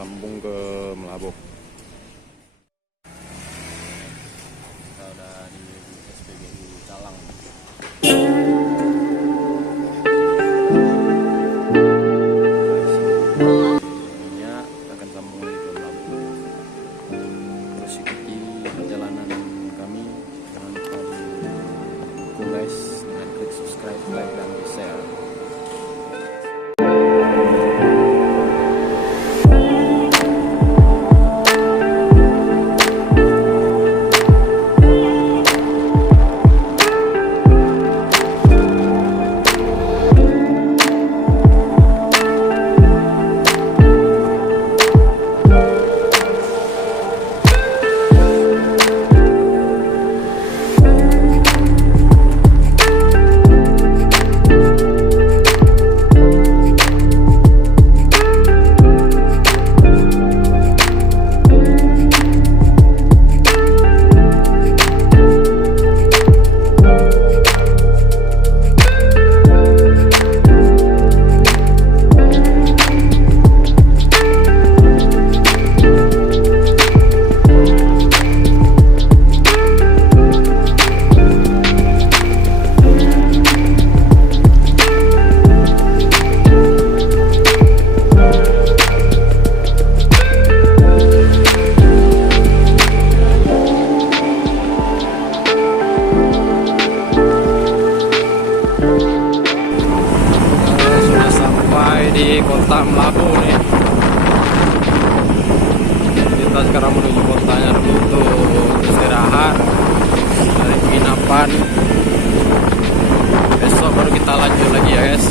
sambung ke Melabuh. Kita udah di SPBU Calang. Ini akan sambung lagi ke Melabuh. Terus ikuti perjalanan kami, jangan lupa di guys dengan klik subscribe, like dan di share. Di kota Melabuh nih, kita sekarang menuju kotanya dulu untuk istirahat dari penginapan. Besok baru kita lanjut lagi ya guys.